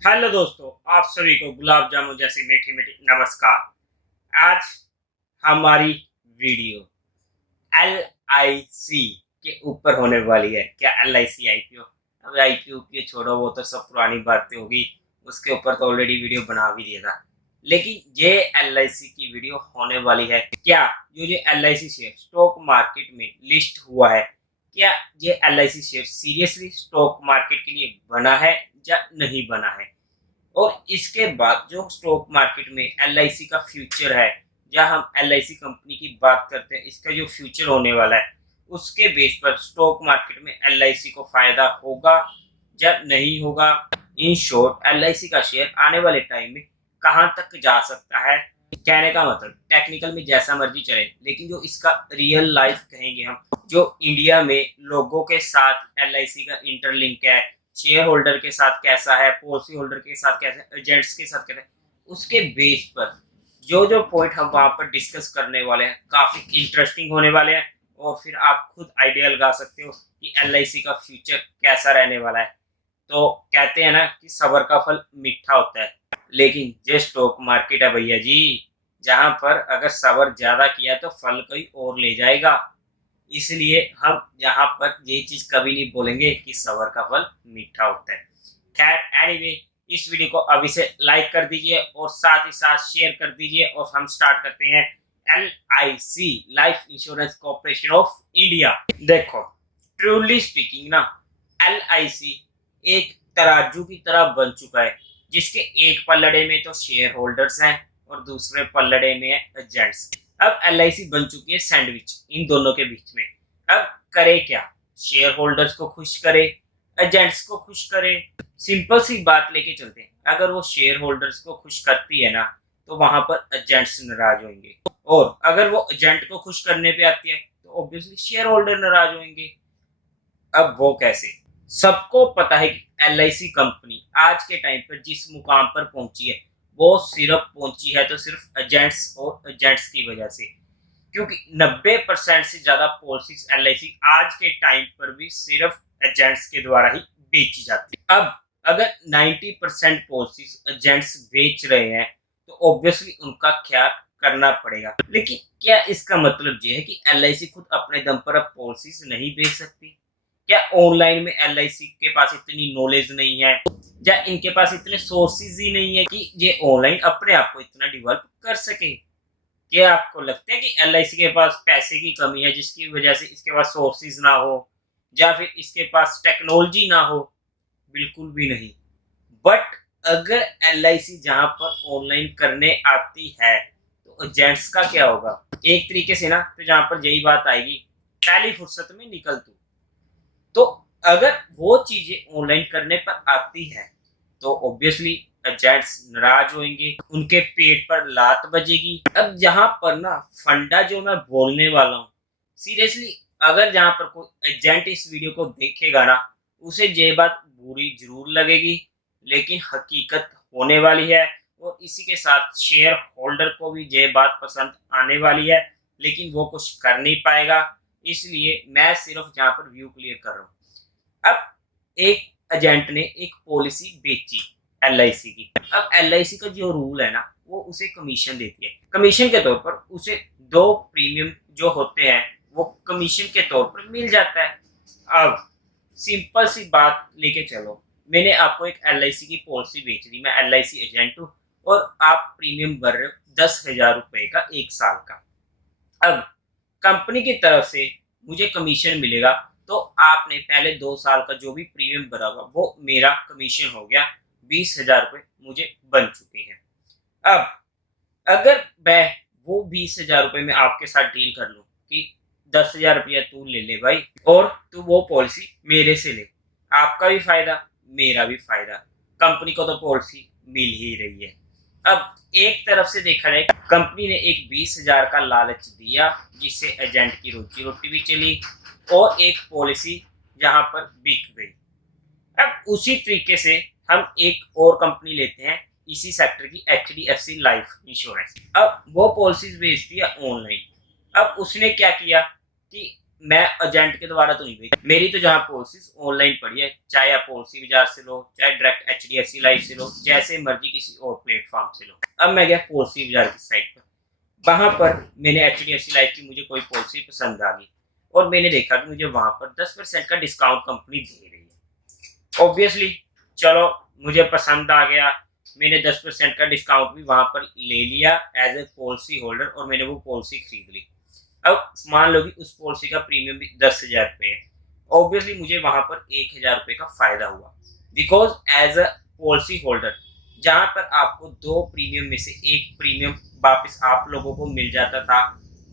Hello दोस्तों, आप सभी को गुलाब जामुन जैसी मीठी मीठी नमस्कार। आज हमारी वीडियो एल आई सी के ऊपर होने वाली है। क्या एल आई सी आईपीओ? अब आईपीओ की छोड़ो, वो तो सब पुरानी बातें होगी। उसके ऊपर तो ऑलरेडी वीडियो बना भी दिया था। लेकिन ये एल आई सी की वीडियो होने वाली है। क्या ये L I C share stock market में लिस्ट हुआ है, क्या ये L I C share seriously stock market के लिए बना है या नहीं बना है? और इसके बाद जो स्टॉक मार्केट में एल का फ्यूचर है, या हम एल कंपनी की बात करते हैं, इसका जो फ्यूचर होने वाला है, उसके बेस पर स्टॉक मार्केट में एल को फायदा होगा या नहीं होगा। इन शॉर्ट एल का शेयर आने वाले टाइम में कहां तक जा सकता है। कहने का मतलब टेक्निकल में जैसा मर्जी चले, लेकिन जो इसका रियल लाइफ कहेंगे हम, जो इंडिया में लोगों के साथ एल का इंटरलिंक है, शेयर होल्डर के साथ कैसा है, पॉलिसी होल्डर के साथ कैसा है, एजेंट्स के साथ कैसा है, उसके बेस पर जो जो पॉइंट हम वहां पर डिस्कस करने वाले हैं काफी इंटरेस्टिंग होने वाले हैं। और फिर आप खुद आइडिया लगा सकते हो कि एल का फ्यूचर कैसा रहने वाला है। तो कहते हैं ना कि सबर का फल मीठा होता है, लेकिन ये स्टॉक मार्केट है भैया जी, जहां पर अगर सबर ज्यादा किया तो फल कोई और ले जाएगा। इसलिए हम यहाँ पर ये चीज कभी नहीं बोलेंगे कि सबर का फल मीठा होता है। खैर एनीवे, इस वीडियो को अभी से लाइक कर दीजिए और साथ ही साथ शेयर कर दीजिए, और हम स्टार्ट करते हैं L I C Life Insurance Corporation of India. देखो, ट्रूली स्पीकिंग ना, एल आई सी एक तराजू की तरह बन चुका है, जिसके एक पल्लड़े में तो शेयर होल्डर्स हैं और दूसरे पल्लड़े में है एजेंट्स। अब एल बन चुकी है सैंडविच इन दोनों के बीच में। अब करे क्या? शेयर होल्डर्स को खुश करे, एजेंट्स को खुश करे। सिंपल सी बात लेके चलते हैं, अगर वो शेयर होल्डर्स को खुश करती है ना, तो वहां पर एजेंट्स नाराज होंगे, और अगर वो एजेंट को खुश करने पे आती है तो ऑब्वियसली शेयर होल्डर नाराज होंगे। अब वो कैसे? सबको पता है कि एल कंपनी आज के टाइम पर जिस मुकाम पर पहुंची है, वो सिर्फ पहुंची है तो सिर्फ एजेंट्स और एजेंट्स की वजह से। क्योंकि 90% से ज्यादा पॉलिसीज एल आज के टाइम पर भी सिर्फ एजेंट्स के द्वारा ही बेची जाती है। अब अगर 90% पॉलिसीज एजेंट्स बेच रहे हैं, तो ऑब्वियसली उनका ख्याल करना पड़ेगा। लेकिन क्या इसका मतलब ये है कि एल खुद अपने दम पर अब पॉलिसीज नहीं बेच सकती? क्या ऑनलाइन में एल के पास इतनी नॉलेज नहीं है, या इनके पास इतने सोर्सेज ही नहीं है कि ये ऑनलाइन अपने आप को इतना डेवलप कर सके? क्या आपको लगता है कि एल के पास पैसे की कमी है जिसकी वजह से इसके पास सोर्सेज ना हो, या फिर इसके पास टेक्नोलॉजी ना हो? बिल्कुल भी नहीं। बट अगर एल जहां पर ऑनलाइन करने आती है, तो एजेंट्स का क्या होगा? एक तरीके से ना, तो जहां पर यही बात आएगी, पहली फुर्सत में निकल तू। तो अगर वो चीजें ऑनलाइन करने पर आती है, तो ऑब्वियसली एजेंट्स नाराज होंगे, उनके पेट पर लात बजेगी। अब जहां पर ना फंडा जो मैं बोलने वाला हूँ, सीरियसली अगर जहां पर कोई एजेंट इस वीडियो को देखेगा ना, उसे ये बात बुरी जरूर लगेगी, लेकिन हकीकत होने वाली है। और इसी के साथ शेयर होल्डर को भी ये बात पसंद आने वाली है, लेकिन वो कुछ कर नहीं पाएगा। इसलिए मैं सिर्फ यहाँ पर व्यू क्लियर कर रहा हूँ। अब एक एजेंट ने एक पॉलिसी बेची एल की। अब एल का जो रूल है ना, वो उसे कमीशन देती है। कमीशन के तौर पर उसे 2 प्रीमियम जो होते हैं, वो कमीशन के तौर पर मिल जाता है। अब सिंपल सी बात लेके चलो, मैंने आपको एक एल की पॉलिसी बेच दी, मैं एल एजेंट हूँ, और आप प्रीमियम भर रहे हो 10,000 रुपए का 1 साल का। अब कंपनी की तरफ से मुझे कमीशन मिलेगा, तो आपने पहले 2 साल का जो भी प्रीमियम भरा होगा, वो मेरा कमीशन हो गया। 20,000 रुपये मुझे बन चुके हैं। अब अगर मैं वो 20,000 रुपये में आपके साथ डील कर लूं कि 10,000 रुपया तू ले ले भाई, और तू वो पॉलिसी मेरे से ले, आपका भी फायदा मेरा भी फायदा, कंपनी को तो पॉलिसी मिल ही रही है। अब एक तरफ से देखा जाए, कंपनी ने एक 20,000 का लालच दिया, जिससे एजेंट की रोजी रोटी भी चली, और एक पॉलिसी जहां पर बिक गई। अब उसी तरीके से हम एक और कंपनी लेते हैं इसी सेक्टर की, HDFC लाइफ इंश्योरेंस। अब वो पॉलिसीज बेचती है ऑनलाइन। अब उसने क्या किया कि मैं एजेंट के द्वारा तो नहीं भेजी, मेरी तो जहाँ पॉलिसीज ऑनलाइन पड़ी है, चाहे आप पॉलिसी बाजार से लो, चाहे डायरेक्ट HDFC लाइफ से लो, जैसे मर्जी किसी और प्लेटफॉर्म से लो। अब मैं गया पॉलिसी बाजार की साइट पर, वहां पर मैंने HDFC लाइफ की मुझे कोई पॉलिसी पसंद आ गई और मैंने देखा कि मुझे वहां पर 10% का डिस्काउंट कंपनी दे रही है। ऑब्वियसली चलो मुझे पसंद आ गया, मैंने 10% का डिस्काउंट भी वहां पर ले लिया एज ए पॉलिसी होल्डर और मैंने वो पॉलिसी खरीद ली। अब मान लो कि उस पॉलिसी का प्रीमियम भी 10,000 रुपये है, ऑब्वियसली मुझे वहां पर 1,000 रुपये का फायदा हुआ, because as a policy holder जहां पर आपको 2 प्रीमियम में से 1 प्रीमियम वापस आप लोगों को मिल जाता था,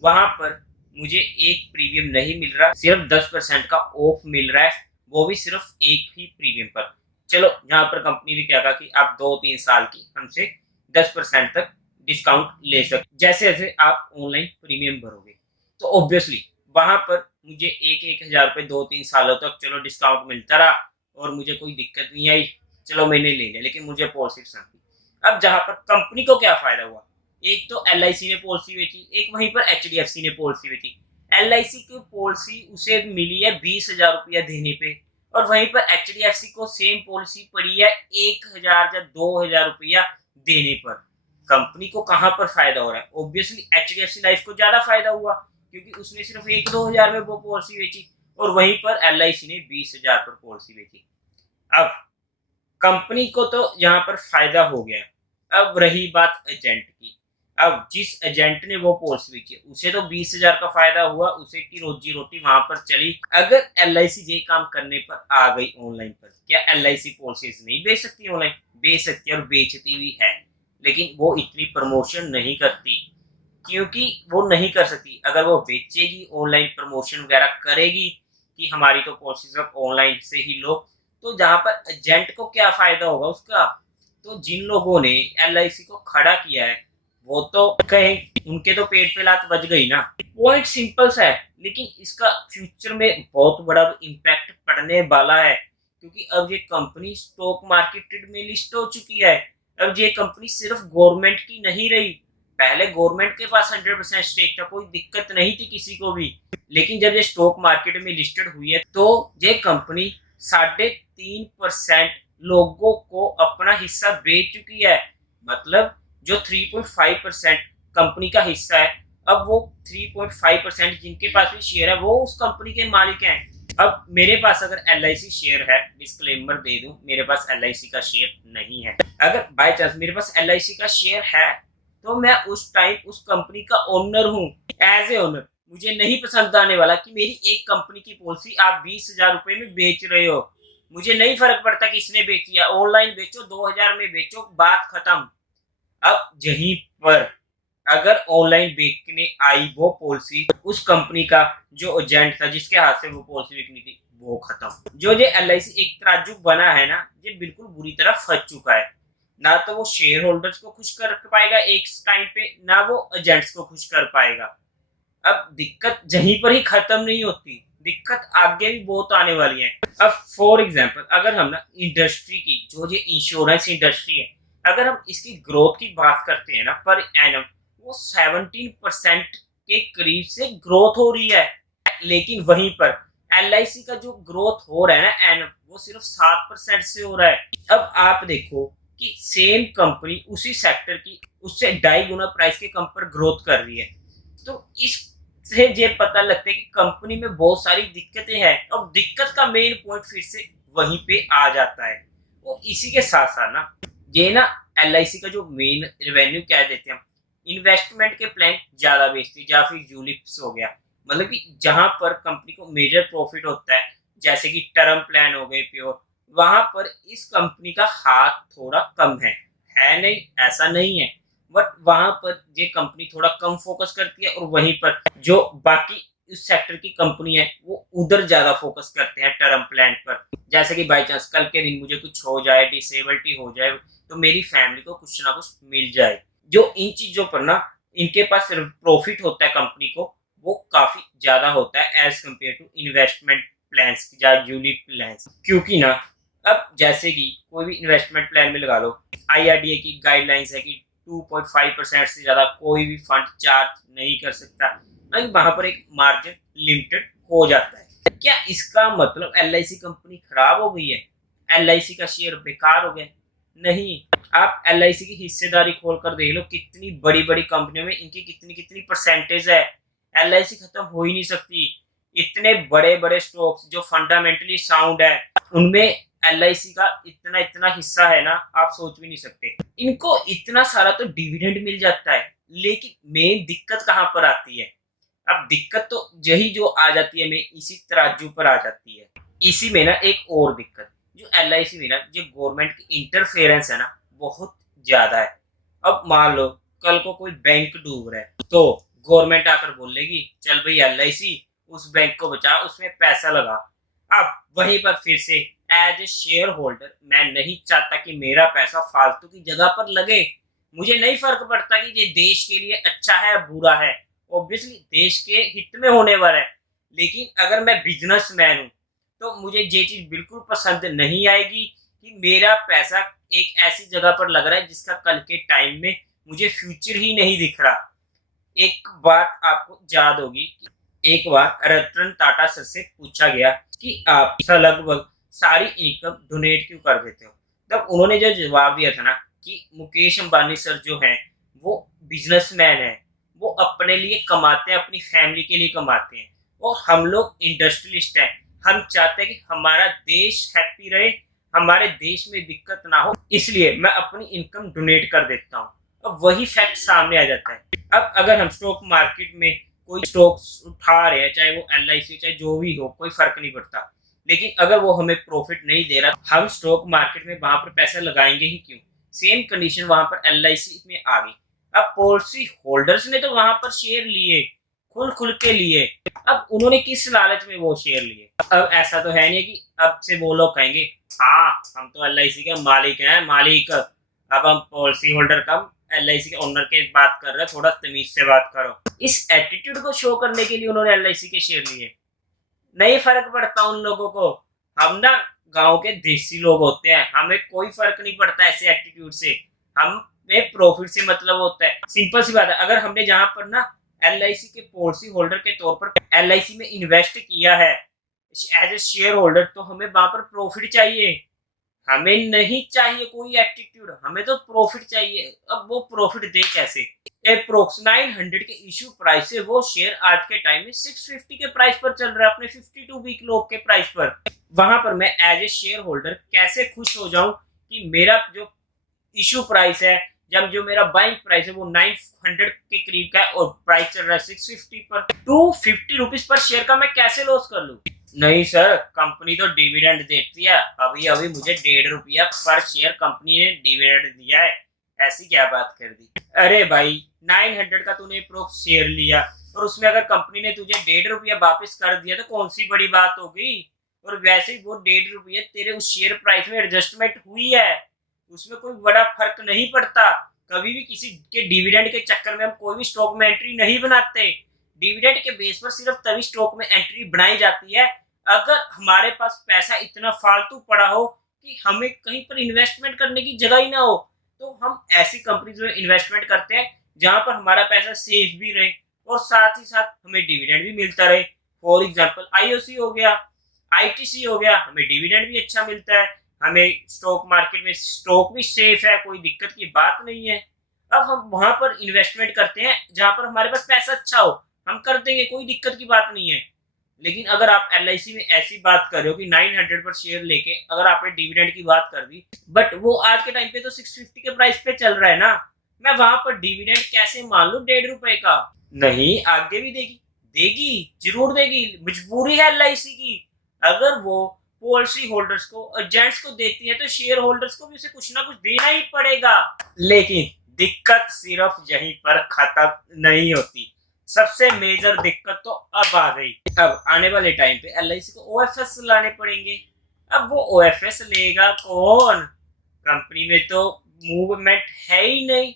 वहां पर मुझे 1 प्रीमियम नहीं मिल रहा, सिर्फ 10% का ऑफ मिल रहा है, वो भी सिर्फ 1 ही प्रीमियम पर। चलो यहाँ पर कंपनी ने क्या कहा कि आप 2-3 साल की हमसे 10% तक डिस्काउंट ले सकते, जैसे जैसे आप ऑनलाइन प्रीमियम भरोगे। तो ऑब्वियसली वहां पर मुझे 1,000 रुपये 2-3 सालों तक चलो डिस्काउंट मिलता रहा और मुझे कोई दिक्कत नहीं आई, चलो मैंने ले लिया, लेकिन मुझे पॉलिसी पसंद थी। अब जहां पर कंपनी को क्या फायदा हुआ, एक तो LIC ने पॉलिसी बेची, एक वहीं पर HDFC ने पॉलिसी बेची। LIC की पॉलिसी उसे मिली है 20,000 रुपया देने पे और वहीं पर HDFC को सेम पॉलिसी पड़ी है 1,000 या 2,000 रुपया देने पर। कंपनी को कहां पर फायदा हो रहा है, ऑब्वियसली HDFC लाइफ को ज्यादा फायदा हुआ क्योंकि उसने सिर्फ 1-2 हजार में वो पॉलिसी बेची और वहीं पर LIC ने 20,000 पर पॉलिसी बेची। अब कंपनी को तो यहाँ पर फायदा हो गया। अब रही बात एजेंट की, अब जिस एजेंट ने वो पॉलिसी बेची उसे तो 20,000 का फायदा हुआ, उसे की रोजी रोटी वहां पर चली। अगर LIC ये काम करने पर आ गई ऑनलाइन पर, क्या LIC पॉलिसीज नहीं बेच सकती? ऑनलाइन बेच सकती है और बेचती भी है, लेकिन वो इतनी प्रमोशन नहीं करती क्योंकि वो नहीं कर सकती। अगर वो बेचेगी, ऑनलाइन प्रमोशन वगैरह करेगी कि हमारी तो पॉलिसीज अब ऑनलाइन से ही लो, तो जहां पर एजेंट को क्या फायदा होगा उसका? तो जिन लोगों ने LIC को खड़ा किया है वो तो कहें उनके तो पेट पे लात बज गई ना। पॉइंट सिंपल सा है, लेकिन इसका फ्यूचर में बहुत बड़ा इम्पैक्ट पड़ने वाला है क्योंकि अब ये कंपनी स्टॉक मार्केट में लिस्ट हो चुकी है। अब ये कंपनी सिर्फ गवर्नमेंट की नहीं रही, पहले गवर्नमेंट के पास 100% स्टेक था, कोई दिक्कत नहीं थी किसी को भी, लेकिन जब ये स्टॉक मार्केट में लिस्टेड हुई है तो ये कंपनी 3.5% लोगों को अपना हिस्सा बेच चुकी है। मतलब जो 3.5% कंपनी का हिस्सा है, अब वो 3.5% जिनके पास भी शेयर है वो उस कंपनी के मालिक हैं। अब मेरे पास अगर LIC शेयर है, डिस्क्लेमर दे दूं, मेरे पास LIC का शेयर नहीं है। अगर बाय चांस मेरे पास LIC का शेयर है तो मैं उस टाइम उस कंपनी का ओनर हूँ, एज ए ओनर। मुझे नहीं पसंद आने वाला कि मेरी एक कंपनी की पॉलिसी आप 20,000 रुपए में बेच रहे हो, मुझे नहीं फर्क पड़ता किसने बेची है, ऑनलाइन बेचो, 2,000 में बेचो, बात खत्म। अब यहीं पर अगर ऑनलाइन बेचने आई वो पॉलिसी, उस कंपनी का जो एजेंट था जिसके हाथ से वो पॉलिसी बिकनी थी वो खत्म। जो ये LIC एक तराजू बना है ना, ये बिल्कुल बुरी तरह फंस चुका है। ना तो वो शेयर होल्डर्स को खुश कर पाएगा एक टाइम पे, ना वो एजेंट्स को खुश कर पाएगा। अब दिक्कत यहीं पर ही खत्म नहीं होती, दिक्कत आगे भी बहुत आने वाली है। अब फॉर एग्जांपल अगर हम ना इंडस्ट्री की, जो ये इंश्योरेंस इंडस्ट्री है, अगर हम इसकी ग्रोथ की बात करते हैं ना पर एनम, वो 17% के करीब से ग्रोथ हो रही है, लेकिन वहीं पर LIC का जो ग्रोथ हो रहा है ना एनम, वो सिर्फ 7% से हो रहा है। अब आप देखो कि सेम कंपनी उसी सेक्टर की उससे 2.5 गुना प्राइस के कम पर ग्रोथ कर रही है, तो इससे ये पता लगता है कि कंपनी में बहुत सारी दिक्कतें हैं। अब दिक्कत का मेन पॉइंट फिर से वहीं पे आ जाता है। वो इसी के साथ साथ ना ये ना LIC का जो मेन रेवेन्यू क्या देते हैं, इन्वेस्टमेंट के प्लान ज्यादा बेचती है, या फिर यूलिप्स हो गया, मतलब कि जहां पर कंपनी को मेजर प्रॉफिट होता है, जैसे कि टर्म प्लान हो गए प्योर, वहां पर इस कंपनी का हाथ थोड़ा कम है नहीं ऐसा नहीं है, बट वहां पर ये कंपनी थोड़ा कम फोकस करती है और वहीं पर जो बाकी इस सेक्टर की कंपनी है वो उधर ज्यादा फोकस करते हैं टर्म प्लान पर। जैसे कि बाई चांस कल के दिन मुझे कुछ हो जाए, डिसेबिलिटी हो जाए, तो मेरी फैमिली को कुछ ना कुछ मिल जाए। जो इन चीजों पर ना इनके पास सिर्फ प्रॉफिट होता है कंपनी को, वो काफी ज्यादा होता है as compare to investment plans या यूनिट प्लान्स। क्योंकि ना अब जैसे कि कोई भी इन्वेस्टमेंट प्लान में लगा लो, IRDA की गाइडलाइंस है कि 2.5% से ज्यादा कोई भी फंड चार्ज नहीं कर सकता, वहां पर एक मार्जिन लिमिटेड हो जाता है। क्या इसका मतलब LIC कंपनी खराब हो गई है, LIC का शेयर बेकार हो गया? नहीं। आप LIC की हिस्सेदारी खोल कर देख लो, कितनी बड़ी बड़ी कंपनियों में इनकी कितनी कितनी परसेंटेज है। LIC खत्म हो ही नहीं सकती। इतने बड़े बड़े स्टॉक्स जो फंडामेंटली साउंड है, उनमें LIC का इतना इतना हिस्सा है ना, आप सोच भी नहीं सकते। इनको इतना सारा तो डिविडेंड मिल जाता है, लेकिन मेन दिक्कत कहाँ पर आती है? अब दिक्कत तो यही जो आ जाती है, मैं इसी तराजू पर आ जाती है। इसी में ना एक और दिक्कत, जो LIC में ना जो गवर्नमेंट की इंटरफेरेंस है ना, बहुत ज्यादा है। अब मान लो कल को कोई बैंक डूब रहा है, तो गवर्नमेंट आकर बोलेगी चल भाई LIC उस बैंक को बचा, उसमें पैसा लगा। अब वहीं पर फिर से एज ए शेयर होल्डर मैं नहीं चाहता कि मेरा पैसा फालतू की जगह पर लगे। मुझे नहीं फर्क पड़ता कि ये देश के लिए अच्छा है बुरा है, ऑब्वियसली देश के हित में होने वाला है। लेकिन अगर मैं बिजनेसमैन हूँ तो मुझे ये चीज बिल्कुल पसंद नहीं आएगी कि मेरा पैसा एक ऐसी जगह पर लग रहा है जिसका कल के टाइम में मुझे फ्यूचर ही नहीं दिख रहा। एक बात आपको याद होगी कि एक बार रतन टाटा सर से पूछा गया कि आप लगभग सारी इनकम डोनेट क्यों कर देते हो। तब उन्होंने जो जवाब दिया था ना कि मुकेश अंबानी सर जो हैं वो बिजनेसमैन है, वो अपने लिए कमाते हैं, अपनी फैमिली के लिए कमाते हैं, और हम लोग इंडस्ट्रियलिस्ट हैं। हम चाहते हैं कि हमारा देश हैप्पी रहे, हमारे देश में दिक्कत ना हो, इसलिए मैं अपनी इनकम डोनेट कर देता हूँ। अब वही फैक्ट सामने आ जाता है। अब अगर हम स्टॉक मार्केट में कोई स्टॉक्स उठा रहे हैं, चाहे वो LIC चाहे जो भी हो, कोई फर्क नहीं पड़ता, लेकिन अगर वो हमें प्रॉफिट नहीं दे रहा, हम स्टॉक मार्केट में वहां पर पैसा लगाएंगे ही क्यों? सेम कंडीशन वहां पर LIC में आ गई। अब पॉलिसी होल्डर्स ने तो वहां पर शेयर लिए, खुल खुल के लिए। अब उन्होंने किस लालच में वो शेयर लिए? अब ऐसा तो है नहीं कि अब से वो लोग कहेंगे हाँ हम तो LIC के मालिक हैं, मालिक, अब हम पॉलिसी होल्डर कम LIC के ओनर के बात कर रहे हैं, थोड़ा तमीज से बात करो। इस एटीट्यूड को शो करने के लिए उन्होंने LIC के शेयर लिए। नहीं फर्क पड़ता उन लोगों को। हम ना गांव के देसी लोग होते हैं, हमें कोई फर्क नहीं पड़ता ऐसे एटीट्यूड से। हमें प्रॉफिट से मतलब होता है। सिंपल सी बात है, अगर हमने जहां पर ना LIC के पॉलिसी होल्डर के तौर पर LIC में इन्वेस्ट किया है एज ए शेयर होल्डर, तो हमें वहां पर प्रॉफिट चाहिए। हमें नहीं चाहिए कोई एटीट्यूड, हमें तो प्रॉफिट चाहिए। अब वो प्रॉफिट दे कैसे? अप्रोक्स 900 के इश्यू प्राइस से वो शेयर आज के टाइम में 650 के प्राइस पर चल रहा है, अपने 52 वीक लो के प्राइस पर। वहां पर मैं एज ए शेयर होल्डर कैसे खुश हो जाऊं कि मेरा जो इश्यू प्राइस है, जब जो मेरा बाइंग प्राइस है वो 900 के करीब का है और प्राइस चल रहा है 650 पर, 250 रुपीज पर शेयर का मैं कैसे लॉस कर लूं? नहीं सर, कंपनी तो डिविडेंड देती है, अभी अभी मुझे ₹1.5 पर शेयर कंपनी ने डिविडेंड दिया है, ऐसी क्या बात कर दी? अरे भाई 900 का तूने प्रोक्स शेयर लिया और उसमें अगर कंपनी ने तुझे ₹1.5 वापस कर दिया तो कौन सी बड़ी बात हो गई? और वैसे ही वो ₹1.5 तेरे उस शेयर प्राइस में एडजस्टमेंट हुई है, उसमें कोई बड़ा फर्क नहीं पड़ता। कभी भी किसी के डिविडेंड के चक्कर में हम कोई भी स्टॉक में एंट्री नहीं बनाते। डिविडेंड के बेस पर सिर्फ तभी स्टॉक में एंट्री बनाई जाती है अगर हमारे पास पैसा इतना फालतू पड़ा हो कि हमें कहीं पर इन्वेस्टमेंट करने की जगह ही ना हो। तो हम ऐसी कंपनीज में इन्वेस्टमेंट करते हैं जहां पर हमारा पैसा सेफ भी रहे और साथ ही साथ हमें डिविडेंड भी मिलता रहे। फॉर एग्जांपल IOC हो गया, ITC हो गया, हमें डिविडेंड भी अच्छा मिलता है, हमें स्टॉक मार्केट में स्टॉक भी सेफ है, कोई दिक्कत की बात नहीं है। अब हम वहां पर इन्वेस्टमेंट करते हैं जहां पर हमारे पास पैसा अच्छा हो, हम कर देंगे, कोई दिक्कत की बात नहीं है। लेकिन अगर आप LIC में ऐसी बात कर रहे हो कि 900 पर शेयर लेके अगर आपने डिविडेंड की बात कर दी, बट वो आज के टाइम पे तो 650 के प्राइस पे चल रहा है ना, मैं वहां पर डिविडेंड कैसे मान लूं ₹1.5 का? नहीं, आगे भी देगी, देगी, जरूर देगी, मजबूरी है LIC की। अगर वो पॉलिसी होल्डर्स को एजेंट्स को देती है तो शेयर होल्डर्स को भी उसे कुछ ना कुछ देना ही पड़ेगा। लेकिन दिक्कत सिर्फ यहीं पर खत्म नहीं होती। सबसे मेजर दिक्कत तो अब आ गई। अब आने वाले टाइम पे LIC को OFS लाने पड़ेंगे। अब वो OFS लेगा कौन? कंपनी में तो मूवमेंट है ही नहीं,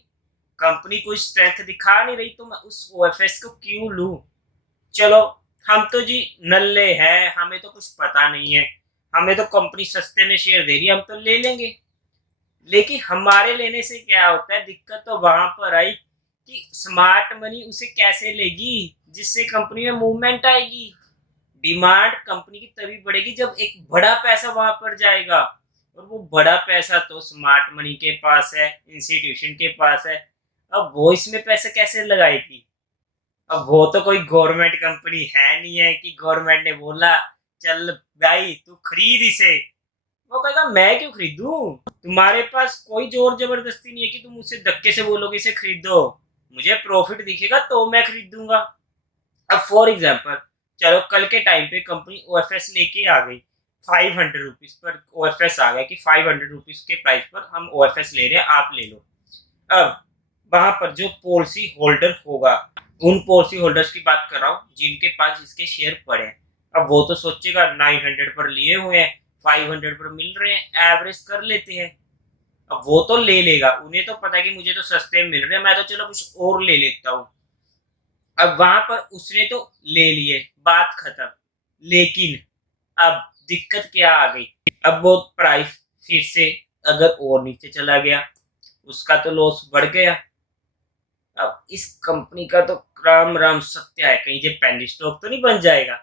कंपनी कोई स्ट्रेंथ दिखा नहीं रही, तो मैं उस OFS को क्यों लूं? चलो हम तो जी नल्ले हैं, हमें तो कुछ पता नहीं है, हमें तो कंपनी सस्ते में शेयर दे रही है, हम तो ले लेंगे। लेकिन हमारे लेने से क्या होता है? दिक्कत तो वहां पर आई कि स्मार्ट मनी उसे कैसे लेगी जिससे कंपनी में मूवमेंट आएगी। डिमांड कंपनी की तभी बढ़ेगी जब एक बड़ा पैसा वहां पर जाएगा, और वो बड़ा पैसा तो स्मार्ट मनी के पास है, इंस्टीट्यूशन के पास है। अब वो इसमें पैसे कैसे लगाएगी? अब वो तो कोई गवर्नमेंट कंपनी है नहीं है कि गवर्नमेंट ने बोला चल भाई तू खरीद इसे। वो कहेगा मैं क्यों खरीदूं? तुम्हारे पास कोई जोर जबरदस्ती नहीं है कि तुम मुझसे धक्के से बोलोगे इसे खरीदो। मुझे प्रॉफिट दिखेगा तो मैं खरीदूंगा। अब फॉर एग्जाम्पल, चलो कल के टाइम पे कंपनी ओएफएस लेके आ गई, 500 रुपीज पर ओएफएस आ गया कि 500 रुपीज के प्राइस पर हम ओएफएस ले रहे हैं, आप ले लो। अब वहां पर जो पॉलिसी होल्डर होगा, उन पॉलिसी होल्डर्स की बात कर रहा हूँ जिनके पास इसके शेयर पड़े हैं, अब वो तो सोचेगा 900 पर लिए हुए हैं, 500 पर मिल रहे हैं, एवरेज कर लेते हैं। अब वो तो ले लेगा, उन्हें तो पता है कि मुझे तो सस्ते मिल रहे हैं, मैं तो चलो कुछ और ले लेता हूँ। अब वहां पर उसने तो ले लिए, बात खत्म। लेकिन अब दिक्कत क्या आ गई? अब वो प्राइस फिर से अगर और नीचे चला गया, उसका तो लॉस बढ़ गया। अब इस कंपनी का तो राम राम सत्य है, कहीं जे पेनी स्टॉक तो नहीं बन जाएगा।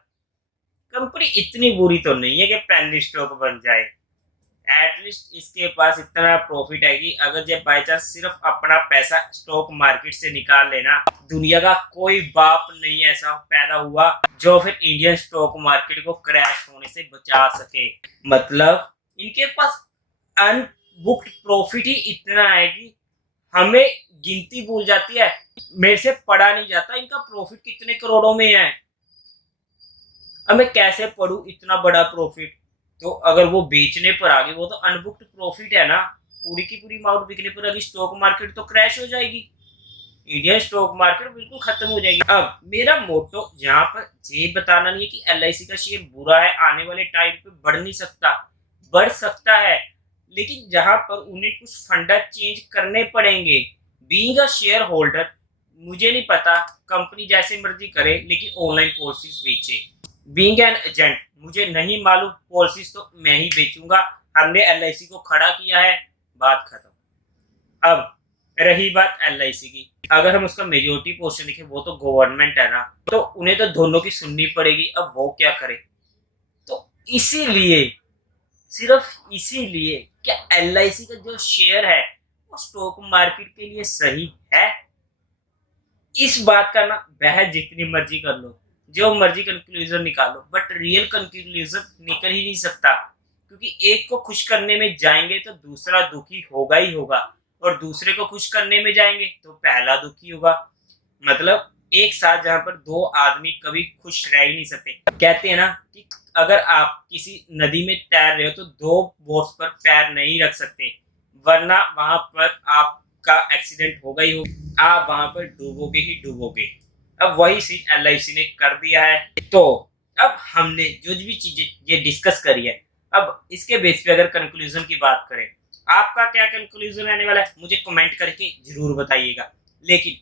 कंपनी इतनी बुरी तो नहीं है कि पेनी स्टॉक बन जाए। एटलीस्ट इसके पास इतना प्रॉफिट है कि अगर जब बाई चांस सिर्फ अपना पैसा स्टॉक मार्केट से निकाल लेना, दुनिया का कोई बाप नहीं ऐसा पैदा हुआ जो फिर इंडियन स्टॉक मार्केट को क्रैश होने से बचा सके। मतलब इनके पास अनबुक्ड प्रॉफिट ही इतना है कि हमें गिनती भूल जाती है, मेरे से पढ़ा नहीं जाता इनका प्रॉफिट कितने करोड़ों में है। अब मैं कैसे पढ़ूं इतना बड़ा प्रॉफिट? तो अगर वो बेचने पर आ गई, वो तो अनबुक्ड प्रॉफिट है ना, पूरी की पूरी अमाउंट बिकने पर अगर स्टॉक मार्केट तो क्रैश हो जाएगी, इंडियन स्टॉक मार्केट बिल्कुल खत्म हो जाएगी। अब मेरा मोटो यहाँ पर ये बताना नहीं है कि एलआईसी का शेयर बुरा है, आने वाले टाइम पे बढ़ नहीं सकता, बढ़ सकता है, लेकिन जहां पर उन्हें कुछ फंडा चेंज करने पड़ेंगे। बीइंग अ शेयर होल्डर, मुझे नहीं पता कंपनी जैसे मर्जी करे लेकिन ऑनलाइन पॉलिसीज बेचे। बीइंग एन एजेंट, मुझे नहीं मालूम, पॉलिसीज तो मैं ही बेचूंगा, हमने एलआईसी को खड़ा किया है, बात खत्म। अब रही बात एलआईसी की, अगर हम उसका मेजोरिटी पोर्शन देखें, वो तो गवर्नमेंट है ना, तो उन्हें तो दोनों की सुननी पड़ेगी। अब वो क्या करे? तो इसीलिए, सिर्फ इसीलिए क्या एलआईसी का जो शेयर है वो स्टॉक मार्केट के लिए सही है? इस बात का ना बहस जितनी मर्जी कर लो, जो मर्जी कंक्लूजन निकालो, बट रियल कंक्लूजन निकल ही नहीं सकता, क्योंकि एक को खुश करने में जाएंगे तो दूसरा दुखी होगा ही होगा, और दूसरे को खुश करने में जाएंगे तो पहला दुखी होगा। मतलब एक साथ जहां पर दो आदमी कभी खुश रह ही नहीं सकते। कहते हैं ना कि अगर आप किसी नदी में तैर रहे हो तो दो बोट्स पर पैर नहीं रख सकते, वरना वहां पर आपका एक्सीडेंट होगा ही होगा, आप वहां पर डूबोगे ही डूबोगे। अब वही सीन एलआईसी ने कर दिया है। तो अब हमने जो भी चीजें ये डिस्कस करी है, अब इसके बेस पे अगर कंक्लूजन की बात करें, आपका क्या कंक्लूजन रहने वाला है मुझे कमेंट करके जरूर बताइएगा। लेकिन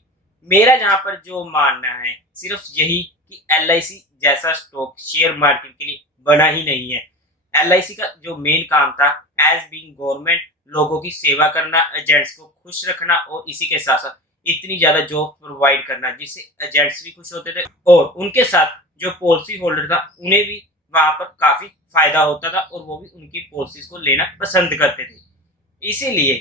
मेरा जहां पर जो मानना है सिर्फ यही कि एलआईसी जैसा स्टॉक शेयर मार्केट के लिए बना ही नहीं है। एलआईसी का जो मेन काम था एज बीइंग गवर्नमेंट, लोगों की सेवा करना, एजेंट्स को खुश रखना, और इसी के साथ साथ इतनी ज्यादा जॉब प्रोवाइड करना जिससे एजेंट्स भी खुश होते थे, और उनके साथ जो पॉलिसी होल्डर था उन्हें भी वहां पर काफी फायदा होता था, और वो भी उनकी पॉलिसीज को लेना पसंद करते थे। इसीलिए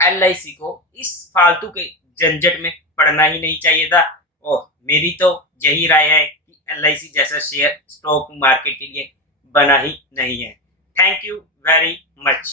एलआईसी को इस फालतू के झंझट में पड़ना ही नहीं चाहिए था, और मेरी तो यही राय है कि एलआईसी जैसा शेयर स्टॉक मार्केट के लिए बना ही नहीं है। Thank you very much.